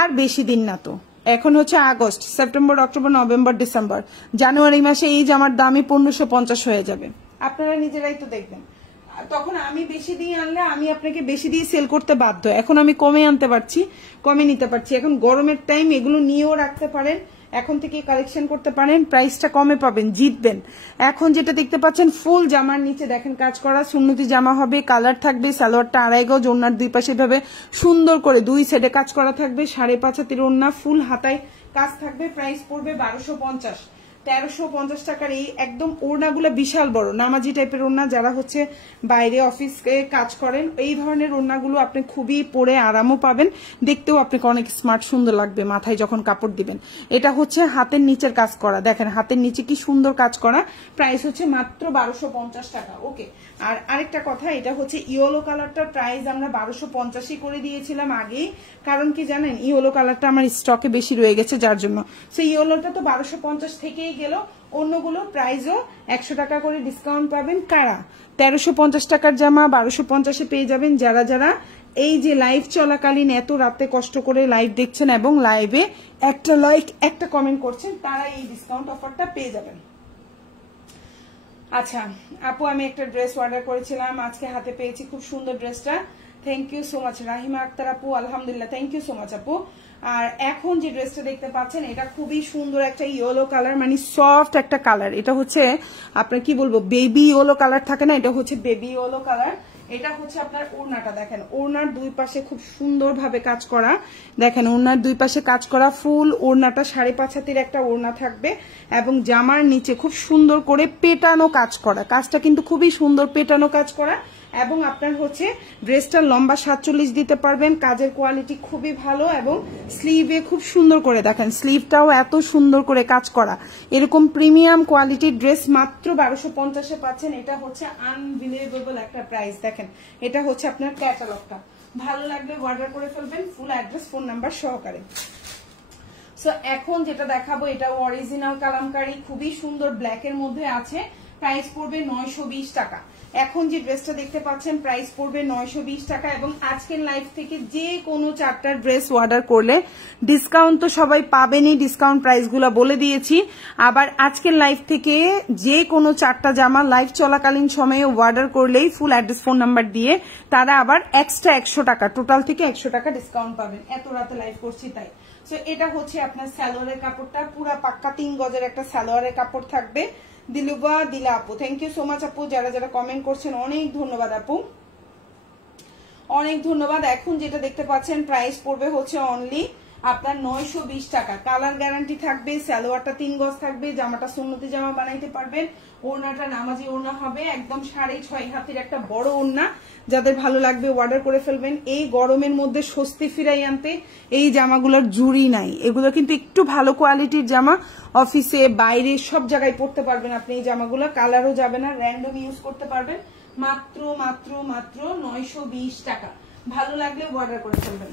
আর বেশি দিন না, তো এখন হচ্ছে August, September, October, November, December, January মাসে এই জামার দামই 1550 হয়ে যাবে। আপনারা নিজেরাই তো দেখবেন, তখন আমি বেশি দিয়ে আনলে আমি আপনাকে বেশি দিয়ে সেল করতে বাধ্য। এখন আমি কমে আনতে পারছি, কমে নিতে পারছি। এখন গরমের টাইম, এগুলো নিয়েও রাখতে পারেন, এখন থেকে কালেকশন করতে পারেন, প্রাইসটা কমে পাবেন, জিতবেন। এখন যেটা দেখতে পাচ্ছেন ফুল জামার নিচে দেখেন কাজ করা সুন্নতি জামা হবে, কালার থাকবে, সালোয়ারটা 2.5 গজ, ওড়নার দুই পাশে ভাবে সুন্দর করে দুই সাইডে কাজ করা থাকবে, 5.5 হাতের ওড়না, ফুল হাতায় কাজ থাকবে। প্রাইস পড়বে 1250। 1350 টাকার এই একদম ওড়নাগুলো বিশাল বড় নামাজি টাইপের ওড়না, যারা হচ্ছে বাইরে অফিসে কাজ করেন এই ধরনের ওড়নাগুলো আপনি খুবই পরে আরামও পাবেন, দেখতেও আপনাকে অনেক স্মার্ট সুন্দর লাগবে মাথায় যখন কাপড় দিবেন। এটা হচ্ছে হাতের নিচের কাজ করা, দেখেন হাতের নিচে কি সুন্দর কাজ করা। প্রাইস হচ্ছে মাত্র 1250 টাকা। ওকে, আর আরেকটা কথা, এটা হচ্ছে ইয়েলো কালারটার প্রাইস আমরা 1250 করে দিয়েছিলাম আগেই, কারণ কি জানেন ইয়েলো কালারটা আমার স্টকে বেশি রয়ে গেছে যার জন্য। সো ইয়েলোটা তো 1250 থেকেই গেল, অন্যগুলো প্রাইসও 100 টাকা করে ডিসকাউন্ট পাবেন। কারা 1350 টাকার জামা 1250-এ পেয়ে যাবেন, যারা যারা এই যে লাইভ চলাকালীন এত রাতে কষ্ট করে লাইভ দেখছেন এবং লাইভে একটা লাইক একটা কমেন্ট করছেন, তারা এই ডিসকাউন্ট অফারটা পেয়ে যাবেন। আচ্ছা আপু, আমি একটা ড্রেস অর্ডার করেছিলাম, আজকে হাতে পেয়েছি, খুব সুন্দর ড্রেসটা, thank you so much Rahima Akter আপু, আলহামদুলিল্লাহ, থ্যাংক ইউ সো মাচ আপু। আর এখন যে ড্রেসটা দেখতে পাচ্ছেন এটা খুবই সুন্দর একটা ইয়েলো কালার, মানে সফট একটা কালার। এটা হচ্ছে আপনার কি বলবো বেবি ইয়েলো কালার থাকে না, এটা হচ্ছে বেবি ইয়েলো কালার। এটা হচ্ছে আপনার ওড়নাটা, দেখেন ওড়নার দুই পাশে খুব সুন্দরভাবে কাজ করা, দেখেন ওড়নার দুই পাশে কাজ করা, ফুল ওড়নাটা 5.5 হাতের একটা ওড়না থাকবে, এবং জামার নিচে খুব সুন্দর করে পেটানো কাজ করা, কাজটা কিন্তু খুবই সুন্দর পেটানো কাজ করা, এবং আপনার হচ্ছে ড্রেসটা লম্বা 47 দিতে পারবেন। কাজের কোয়ালিটি খুবই ভালো এবং স্লিভে খুব সুন্দর করে দেখেন, স্লিভটাও এত সুন্দর করে কাজ করা। এরকম প্রিমিয়াম কোয়ালিটির ড্রেস মাত্র 1250-এ পাচ্ছেন। এটা হচ্ছে আনবিলিভেবল একটা প্রাইস। দেখেন এটা হচ্ছে আপনার ক্যাটালগটা, ভালো লাগলে অর্ডার করে ফেলবেন ফুল অ্যাড্রেস ফোন নাম্বার সহকারে। সো এখন যেটা দেখাবো এটা অরিজিনাল কালামকারী, খুবই সুন্দর ব্ল্যাকের মধ্যে আছে, প্রাইস পড়বে 920 টাকা। এখন যে ড্রেসটা দেখতে পাচ্ছেন প্রাইস পড়বে 920 টাকা এবং আজকের লাইভ থেকে যে কোনো 4টা ড্রেস অর্ডার করলে ডিসকাউন্ট তো সবাই পাবেনই, ডিসকাউন্ট প্রাইসগুলো বলে দিয়েছি। আবার আজকের লাইভ থেকে যে কোনো 4টা জামা লাইভ চলাকালীন সময়ে অর্ডার করলেই ফুল অ্যাড্রেস ফোন নাম্বার দিয়ে তারা আবার এক্সট্রা 100 টাকা, টোটাল থেকে 100 টাকা ডিসকাউন্ট পাবেন। এত রাতে লাইভ করছি তাই। সো এটা হচ্ছে আপনার সালোয়ারের কাপড়টা, পুরা পাক্কা 3 গজের একটা সালোয়ারের কাপড় থাকবে। দিলুবা দিলা আপু, থ্যাংক ইউ সো মাচ আপু, যারা যারা কমেন্ট করছেন অনেক ধন্যবাদ আপু, অনেক ধন্যবাদ। এখন যেটা দেখতে পাচ্ছেন প্রাইস পড়বে হচ্ছে অনলি আপনার 920 টাকা। কালার গ্যারান্টি থাকবে, সালোয়ারটা 3 গজ থাকবে, জামাটা সুন্নতি জামা বানাইতে পারবেন, ওড়নাটা নামাজি ওড়না হবে, একদম 6.5 হাতের একটা বড় ওড়না। যাদের ভালো লাগবে অর্ডার করে ফেলবেন। এই গরমের মধ্যে স্বস্তি ফিরাই আনতে এই জামাগুলোর জুড়ি নাই, এগুলো কিন্তু একটু ভালো কোয়ালিটির জামা, অফিসে বাইরে সব জায়গায় পরতে পারবেন আপনি এই জামাগুলো, কালারও যাবে না, র্যান্ডম ইউজ করতে পারবেন। মাত্র মাত্র মাত্র 920 টাকা, ভালো লাগলে অর্ডার করে ফেলবেন।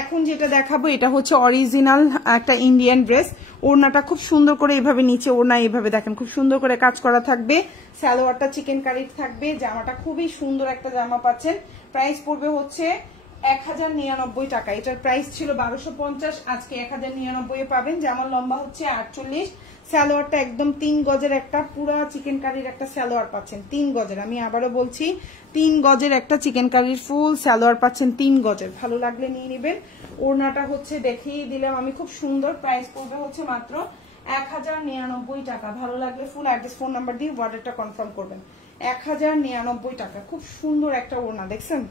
এখন যেটা দেখাবো এটা হচ্ছে অরিজিনাল একটা ইন্ডিয়ান ড্রেস, ওড়নাটা খুব সুন্দর করে এভাবে নিচে ওড়না এইভাবে দেখেন খুব সুন্দর করে কাজ করা থাকবে, সালোয়ারটা চিকেন কারির থাকবে, জামাটা খুবই সুন্দর একটা জামা পাচ্ছেন। প্রাইস পড়বে হচ্ছে 1099 টাকা। এটার প্রাইস ছিল 1250, আজকে 1099 এ পাবেন। জামার লম্বা হচ্ছে 48, সালোয়ারটা একদম 3 গজের একটা পুরা চিকেন কারির একটা সালোয়ার পাচ্ছেন, 3 গজের। আমি আবারও বলছি 3 গজের একটা চিকেন কারির ফুল সালোয়ার পাচ্ছেন, 3 গজের। ভালো লাগলে নিয়ে নেবেন। ওড়নাটা হচ্ছে দেখিয়ে দিলাম আমি খুব সুন্দর, প্রাইস পড়বে হচ্ছে মাত্র 1099 টাকা। ভালো লাগলে ফুল অ্যাড্রেস ফোন নাম্বার দিয়ে অর্ডারটা কনফার্ম করবেন। 1099 টাকা, খুব সুন্দর একটা ওড়না, দেখছেন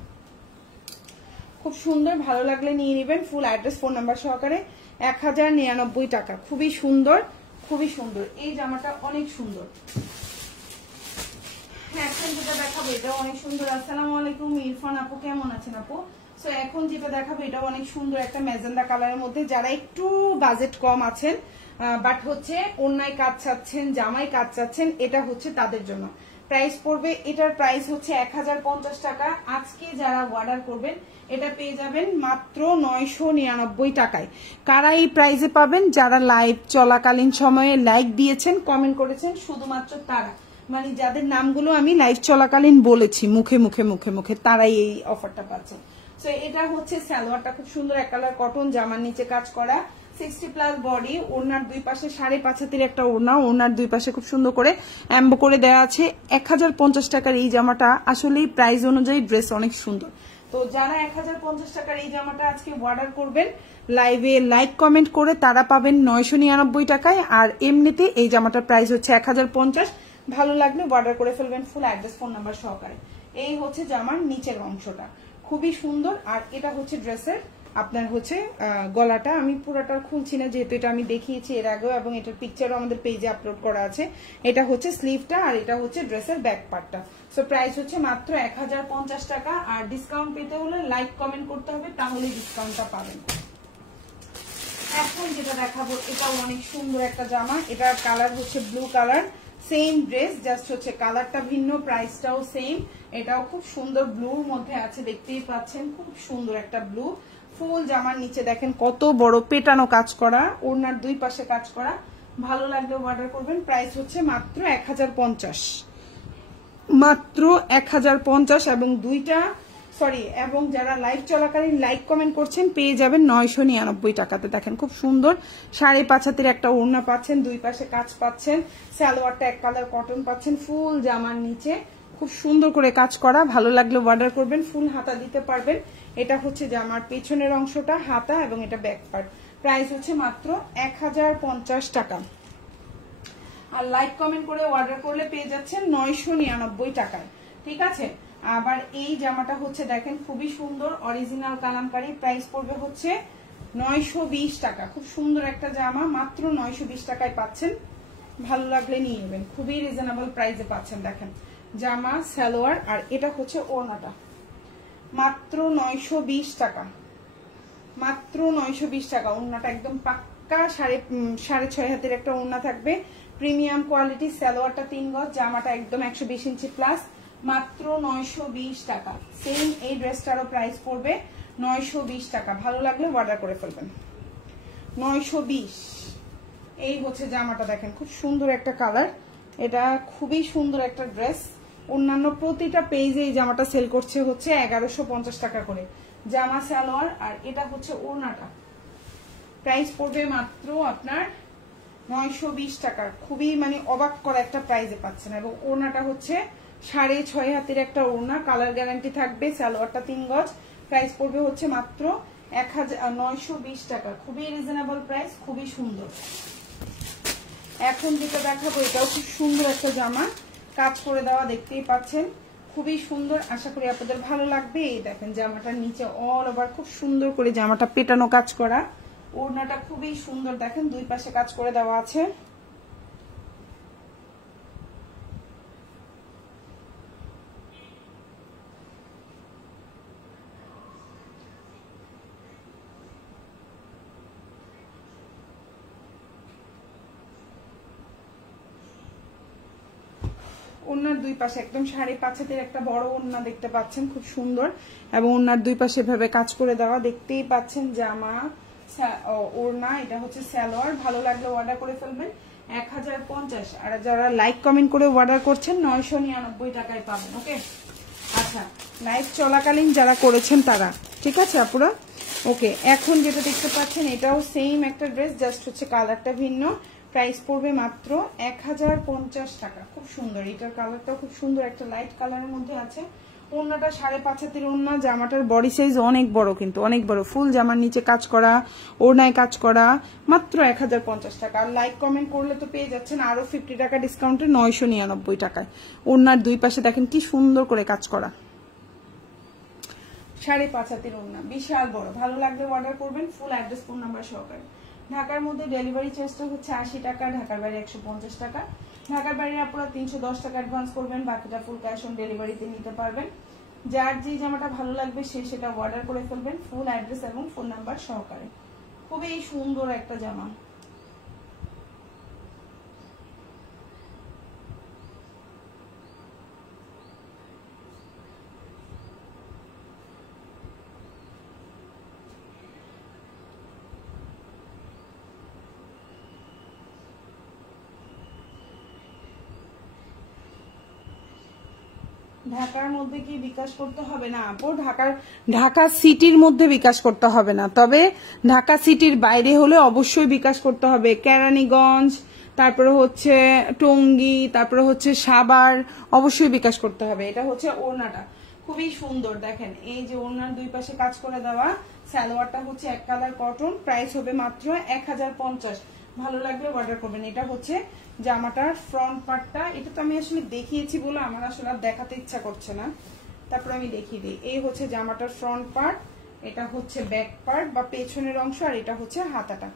খুব সুন্দর, ভালো লাগলে নিয়ে নেবেন ফুল অ্যাড্রেস ফোন নাম্বার সহকারে। 1099 টাকা, খুবই সুন্দর, খুবই সুন্দর। এই জামাটা অনেক সুন্দর। এখন যেটা দেখাবো এটা অনেক সুন্দর। আসসালামু আলাইকুম ইরফান আপু, কেমন আছেন আপু? সো এখন যেটা দেখাবো এটা অনেক সুন্দর একটা ম্যাজেন্ডা কালারের মধ্যে, যারা একটু বাজেট কম আছেন বাট হচ্ছে ওড়নায় কাজ চাচ্ছেন, জামায় কাজ চাচ্ছেন, এটা হচ্ছে তাদের জন্য। প্রাইস পড়বে, এটার প্রাইস হচ্ছে 1050 টাকা। আজকে যারা অর্ডার করবেন এটা পেয়ে যাবেন মাত্র 999 টাকায়। কারা এই প্রাইসে পাবেন? যারা লাইভ চলাকালীন সময়ে লাইক দিয়েছেন, কমেন্ট করেছেন, শুধুমাত্র তারা, মানে যাদের নামগুলো আমি লাইভ চলাকালীন বলেছি মুখে মুখে মুখে মুখে, তারাই এই অফারটা পাচ্ছেন। সো এটা হচ্ছে সালোয়ারটা খুব সুন্দর এক কালার কটন, জামার নিচে কাজ করা, 60+ বডি, ওড়নার দুই পাশে 5.5 হাতের একটা ওড়না, ওড়নার দুই পাশে খুব সুন্দর করে এমবো করে দেওয়া আছে। 1050 টাকার এই জামাটা আসলেই প্রাইস অনুযায়ী ড্রেস অনেক সুন্দর। তো যারা 1050 টাকার এই জামাটা আজকে অর্ডার করবেন লাইভে লাইক কমেন্ট করে তারা পাবেন 999 টাকায়। আর এমনিতে এই জামাটার প্রাইস হচ্ছে 1050। ভালো লাগলে অর্ডার করে ফেলবেন ফুল অ্যাড্রেস ফোন নাম্বার সহকারে। এই হচ্ছে জামার নিচের অংশটা, খুবই সুন্দর। আর এটা হচ্ছে ড্রেসের আপনার হচ্ছে গলাটা, আমি পুরোটা খুলছি না যেহেতু এটা আমি দেখিয়েছি এর আগেও এবং এটার পিকচারও আমাদের পেজে আপলোড করা আছে। এটা হচ্ছে স্লিভটা আর এটা হচ্ছে ড্রেসের ব্যাক পার্টটা। সো প্রাইস হচ্ছে মাত্র 1050 টাকা। আর ডিসকাউন্ট পেতে হলে লাইক কমেন্ট করতে হবে, তাহলে ডিসকাউন্টটা পাবেন। এখন যেটা দেখাবো এটাও অনেক সুন্দর একটা জামা, এটার কালার হচ্ছে blue colour, same dress just হচ্ছে কালারটা ভিন্ন, প্রাইসটাও সেম। এটাও খুব সুন্দর ব্লুর মধ্যে আছে, দেখতেই পাচ্ছেন খুব সুন্দর একটা ব্লু। ফুল জামার নিচে দেখেন কত বড় পেটানো কাজ করা, ওড়নার দুই পাশে কাজ করা। ভালো লাগলে অর্ডার করবেন। প্রাইস হচ্ছে মাত্র 1050, মাত্র 1050। এবং এবং যারা লাইভ চলাকালীন লাইক কমেন্ট করছেন পেয়ে যাবেন 999 টাকাতে। দেখেন খুব সুন্দর 5.5 হাতের একটা ওড়না পাচ্ছেন, দুই পাশে কাজ পাচ্ছেন, সালোয়ারটা এক কালার কটন পাচ্ছেন, ফুল জামার নিচে খুব সুন্দর করে কাজ করা। ভালো লাগলে অর্ডার করবেন, ফুল হাতা দিতে পারবেন। এটা হচ্ছে জামার পেছনের অংশটা, হাতা, এবং এটা ব্যাক পার্ট। প্রাইস হচ্ছে মাত্র 1050 টাকা। আর লাইক কমেন্ট করে অর্ডার করলে পেয়ে যাচ্ছেন 999 টাকায়, ঠিক আছে। আবার এই জামাটা হচ্ছে দেখেন খুবই সুন্দর অরিজিনাল কালামকারী, প্রাইস পড়বে হচ্ছে 920 টাকা। খুব সুন্দর একটা জামা, মাত্র 920 টাকায় পাচ্ছেন। ভালো লাগলে নিয়ে নেবেন, খুবই রিজনেবল প্রাইসে পাচ্ছেন। দেখেন জামা সালোয়ার, আর এটা হচ্ছে ওড়নাটা, মাত্র 920 টাকা, মাত্র 920 টাকা। ওড়নাটা একদম পাক্কা 6.5 হাতের একটা ওড়না থাকবে, প্রিমিয়াম কোয়ালিটি। সালোয়ারটা 3 গজ, জামাটা একদম 120 ইঞ্চি প্লাস, মাত্র 920 টাকা। সেম এই ড্রেসটারও প্রাইস পড়বে 920 টাকা। ভালো লাগলে অর্ডার করে ফেলবেন। 920। এই হচ্ছে জামাটা, দেখেন খুব সুন্দর একটা কালার, এটা খুবই সুন্দর একটা ড্রেস। অন্যান্য প্রতিটা পেজে এই জামাটা সেল করছে হচ্ছে 1150 টাকা করে, জামা সালোয়ার। আর এটা হচ্ছে ওড়নাটা, প্রাইস পড়বে মাত্র আপনার 920 টাকা। খুবই মানে অবাক করা একটা প্রাইসে পাচ্ছেন। এবং ওড়নাটা হচ্ছে 6.5 হাতের একটা ওড়না, কালার গ্যারান্টি থাকবে। সালোয়ারটা 3 গজ, প্রাইস পড়বে হচ্ছে মাত্র 920 টাকা। খুবই রিজনেবল প্রাইস, খুবই সুন্দর। এখন যেটা দেখাবো এটাও খুব সুন্দর একটা জামা, কাজ করে দেওয়া, দেখতেই পাচ্ছেন খুবই সুন্দর। আশা করি আপনাদের ভালো লাগবে। এই দেখেন জামাটার নিচে অল ওভার খুব সুন্দর করে জামাটা পেটানো কাজ করা, ওড়নাটা খুবই সুন্দর, দেখেন 2 পাশে কাজ করে দেওয়া আছে। ওড়নার 2 পাশে একদম 5.5 হাতের একটা বড় ওড়না দেখতে পাচ্ছেন, খুব সুন্দর। এবং ওড়নার 2 পাশে এভাবে কাজ করে দেওয়া, দেখতেই পাচ্ছেন জামা ওড়না। এটা হচ্ছে সালোয়ার। ভালো লাগলে অর্ডার করে ফেলবেন 1050। আর যারা লাইক কমেন্ট করে অর্ডার করছেন 999 টাকায় পাবেন। ওকে, আচ্ছা লাইভ চলাকালীন যারা করেছেন তারা, ঠিক আছে আপুরা? ওকে, এখন যেটা দেখতে পাচ্ছেন এটাও সেম একটা ড্রেস, জাস্ট হচ্ছে কালারটা ভিন্ন। প্রাইস পড়বে মাত্র 1050 টাকা। খুব সুন্দর, এটার কালারটাও খুব সুন্দর, একটা লাইট কালারের মধ্যে আছে। ওড়নাটা 5.5 হাতের ওড়না, জামাটার বডি সাইজ অনেক বড়, কিন্তু অনেক বড়, ফুল জামার নিচে কাজ করা, ওড়নায় কাজ করা, মাত্র 1050 টাকা। আর লাইক কমেন্ট করলে তো পেয়ে যাচ্ছেন আরো 50 টাকা ডিসকাউন্টে 999 টাকায়। ওড়নার 2 পাশে দেখেন কি সুন্দর করে কাজ করা, 5.5 হাতের ওড়না, বিশাল বড়। ভালো লাগলে অর্ডার করবেন, ফুল অ্যাড্রেস ফোন নাম্বার সহকারে। ঢাকার মধ্যে ডেলিভারি চার্জটা হচ্ছে 80 টাকা, ঢাকার বাইরে 150 টাকা। ঢাকার বাইরে আপনারা 310 টাকা অ্যাডভান্স করবেন, বাকিটা ফুল ক্যাশ অন ডেলিভারিতে নিতে পারবেন। যার যে জামাটা ভালো লাগবে সে সেটা অর্ডার করে ফেলবেন, ফুল অ্যাড্রেস এবং ফোন নাম্বার সহকারে। খুবই সুন্দর একটা জামা। ঢাকার মধ্যে কি বিকাশ করতে হবে না আপু? ঢাকা সিটির মধ্যে বিকাশ করতে হবে না, তবে ঢাকা সিটির বাইরে হলে অবশ্যই বিকাশ করতে হবে। কেরানীগঞ্জ, তারপরে হচ্ছে টঙ্গী, তারপরে হচ্ছে সাভার, অবশ্যই বিকাশ করতে হবে। এটা হচ্ছে ওড়নাটা খুবই সুন্দর, দেখেন এই যে ওড়নার 2 পাশে কাজ করে দেওয়া। সালোয়ারটা হচ্ছে 1 কালার কটন, প্রাইস হবে মাত্র 1050। ভালো লাগলে অর্ডার করবেন। এটা হচ্ছে জামাটার ফ্রন্ট পার্টটা, এটা তো আমি আসলে দেখিয়েছি বলে আমার আসলে আর দেখাতে ইচ্ছা করছে না, তারপর আমি দেখিয়ে দিই। এই হচ্ছে জামাটার ফ্রন্ট পার্ট, এটা হচ্ছে ব্যাক পার্ট বা পেছনের অংশ, আর এটা হচ্ছে হাতাটা।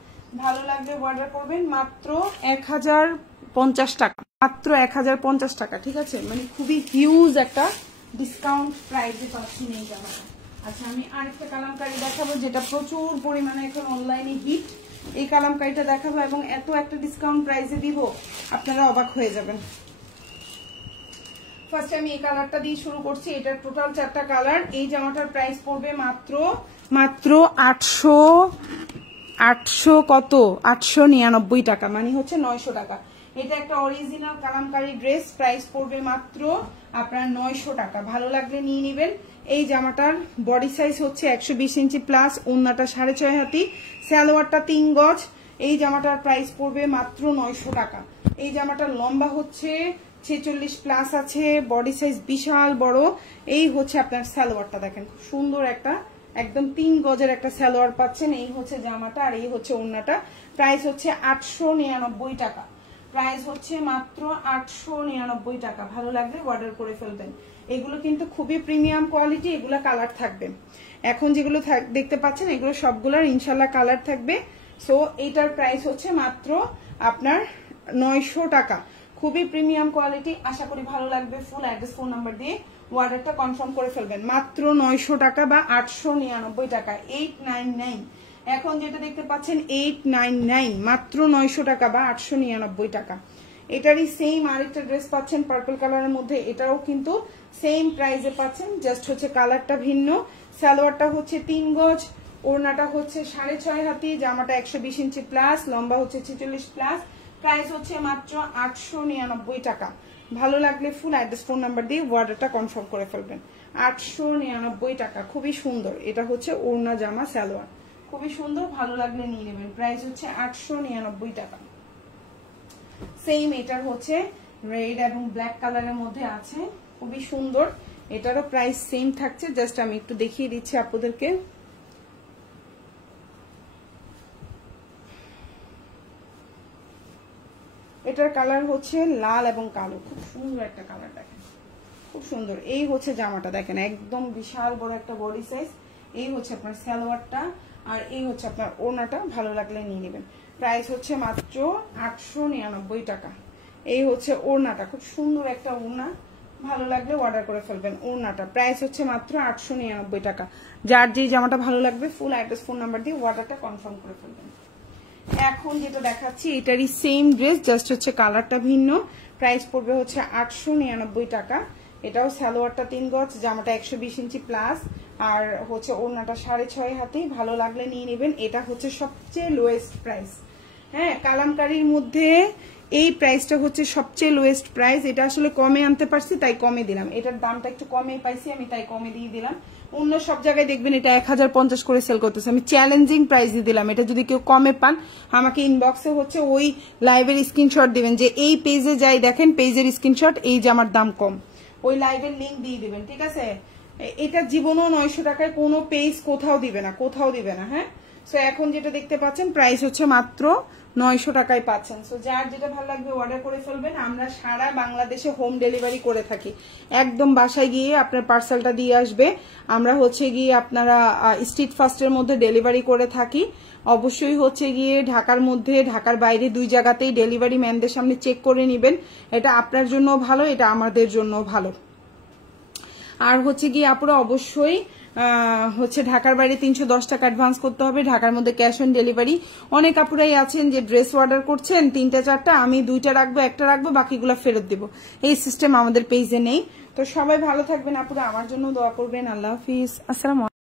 ভালো লাগলে অর্ডার করবেন মাত্র 1050 টাকা, মাত্র 1050 টাকা, ঠিক আছে? মানে খুবই হিউজ একটা ডিসকাউন্ট প্রাইসে পাচ্ছি এই জামাটা। আচ্ছা, আমি আরেকটা কালামকারী দেখাবো যেটা প্রচুর পরিমাণে এখন অনলাইনে হিট। এই কালামকারীটা দেখাবো এবং এত একটা ডিসকাউন্ট প্রাইসে দিব আপনারা অবাক হয়ে যাবেন। ফার্স্ট আমি এই কালারটা দিয়ে শুরু করছি। এটার টোটাল 4টা কালার। এই জামাটার প্রাইস পড়বে মাত্র 899 টাকা, মানে হচ্ছে 900 টাকা। এটা একটা অরিজিনাল কালামকারী ড্রেস, প্রাইস পড়বে মাত্র আপনার 900 টাকা। ভালো লাগলে নিয়ে নেবেন। এই জামাটার বডি সাইজ হচ্ছে 120 ইঞ্চি প্লাস, ওড়নাটা 6.5 হাতি, সালোয়ারটা 3 গজ। এই জামাটার প্রাইস পড়বে মাত্র 900 টাকা। এই জামাটার লম্বা হচ্ছে 46 প্লাস আছে, বডি সাইজ বিশাল বড়। এই হচ্ছে আপনার সালোয়ারটা, দেখেন খুব সুন্দর একটা একদম 3 গজের একটা সালোয়ার পাচ্ছেন। এই হচ্ছে জামাটা, আর এই হচ্ছে ওড়নাটা। প্রাইস হচ্ছে 899 টাকা, প্রাইস হচ্ছে মাত্র 899 টাকা। ভালো লাগলে অর্ডার করে ফেলবেন। এগুলো কিন্তু খুবই প্রিমিয়াম কোয়ালিটি, এগুলো কালার থাকবে। এখন যেগুলো দেখতে পাচ্ছেন এগুলো সবগুলোর ইনশাল্লাহ কালার থাকবে। সো এইটার প্রাইস হচ্ছে মাত্র আপনার 900 টাকা। খুবই প্রিমিয়াম কোয়ালিটি, আশা করি ভালো লাগবে। ফুল অ্যাড্রেস ফোন নাম্বার দিয়ে অর্ডারটা কনফার্ম করে ফেলবেন। মাত্র 900 টাকা বা 899 টাকা, 899। এখন যেটা দেখতে পাচ্ছেন 899, মাত্র 900 টাকা বা 899 টাকা। এটারই সেম আরেকটা ড্রেস পাচ্ছেন পার্পল কালারের মধ্যে, এটাও কিন্তু সেম প্রাইসে পাচ্ছেন, জাস্ট হচ্ছে কালারটা ভিন্ন। সালোয়ারটা হচ্ছে 3 গজ, ওড়নাটা হচ্ছে 6.5 হাতি, জামাটা 120 ইঞ্চি প্লাস, লম্বা হচ্ছে 46 প্লাস। প্রাইস হচ্ছে মাত্র 899 টাকা। ভালো লাগলে ফুল অ্যাড্রেস ফোন নাম্বার দিয়ে অর্ডারটা কনফার্ম করে ফেলবেন। 899 টাকা, খুবই সুন্দর। এটা হচ্ছে ওড়না জামা সালোয়ার, খুবই সুন্দর, ভালো লাগলে নিয়ে নেবেন। প্রাইস হচ্ছে 899 টাকা। সেম এটার হচ্ছে রেড এবং ব্ল্যাক কালারের মধ্যে আছে, খুবই সুন্দর। এটারও প্রাইস সেম থাকছে, জাস্ট আমি একটু দেখিয়ে দিচ্ছি আপনাদেরকে। এটার কালার হচ্ছে লাল এবং কালো, খুব সুন্দর একটা কালার, দেখেন খুব সুন্দর। এই হচ্ছে জামাটা, দেখেন একদম বিশাল বড় একটা বডি সাইজ। এই হচ্ছে আপনার সালোয়ারটা, আর এই হচ্ছে আপনার ওড়নাটা, ভালো লাগলে নিয়ে নেবেন। প্রাইস হচ্ছে মাত্র 899 টাকা। এই হচ্ছে ওড়নাটা, খুব সুন্দর একটা ওড়না, ভালো লাগলে অর্ডার করে ফেলবেন। ওড়নাটা প্রাইস হচ্ছে মাত্র 899 টাকা। যার যেই জামাটা ভালো লাগবে ফুল অ্যাড্রেস ফোন নাম্বার দিয়ে অর্ডারটা কনফার্ম করে ফেলবেন। এখন যেটা দেখাচ্ছি এটারই সেম ড্রেস, জাস্ট হচ্ছে কালারটা ভিন্ন। প্রাইস পড়বে হচ্ছে 899 টাকা। এটাও সালোয়ারটা 3 গজ, জামাটা 120 ইঞ্চি প্লাস, আর হচ্ছে ওড়নাটা 6.5 হাতি। ভালো লাগলে নিয়ে নেবেন। এটা হচ্ছে সবচেয়ে লোয়েস্ট প্রাইস, হ্যাঁ কালামকারীর মধ্যে এই প্রাইসটা হচ্ছে সবচেয়ে লোয়েস্ট প্রাইস। এটা আসলে কমে আনতে পারছি তাই কমে দিলাম, এটার দামটা একটু কমে পাইছি আমি তাই কমে দিয়ে দিলাম। অন্য সব জায়গায় দেখবেন এটা 1050 করে সেল করতেছে, আমি চ্যালেঞ্জিং প্রাইস দিয়ে দিলাম। এটা যদি কেউ কমে পান আমাকে ইনবক্সে হচ্ছে ওই লাইভের স্ক্রিনশট দিবেন, যে এই পেজে যাই দেখেন পেজের স্ক্রিনশট, এই যে আমার দাম কম, ওই লাইভের লিঙ্ক দিয়ে দিবেন, ঠিক আছে? এটা জীবনও 900 টাকায় কোনো পেজ কোথাও দিবে না, কোথাও দিবে না। হ্যাঁ, সো এখন যেটা দেখতে পাচ্ছেন প্রাইস হচ্ছে মাত্র 900 টাকায় পাচ্ছেন। সো যার যেটা ভালো লাগবে অর্ডার করে ফেলবেন। আমরা সারা বাংলাদেশে হোম ডেলিভারি করে থাকি, একদম বাসায় গিয়ে আপনার পার্সেলটা দিয়ে আসবে। আমরা হচ্ছে গিয়ে আপনারা স্ট্রিট ফাস্টের মধ্যে ডেলিভারি করে থাকি। অবশ্যই হচ্ছে গিয়ে ঢাকার মধ্যে ঢাকার বাইরে 2 জায়গাতেই ডেলিভারি ম্যানদের সামনে চেক করে নেবেন। এটা আপনার জন্য ভালো, এটা আমাদের জন্য ভালো। আর হচ্ছে গিয়ে আপুরা অবশ্যই হচ্ছে ঢাকার বাইরে 310 টাকা অ্যাডভান্স করতে হবে, ঢাকার মধ্যে ক্যাশ অন ডেলিভারি। অনেক আপুরাই আছেন যে ড্রেস অর্ডার করছেন 3টা 4টা, আমি 2টা রাখবো 1টা রাখবো বাকিগুলো ফেরত দেবো, এই সিস্টেম আমাদের পেজে নেই। তো সবাই ভালো থাকবেন আপুরা, আমার জন্য দোয়া করবেন। আল্লাহ হাফিজ, আসসালাম।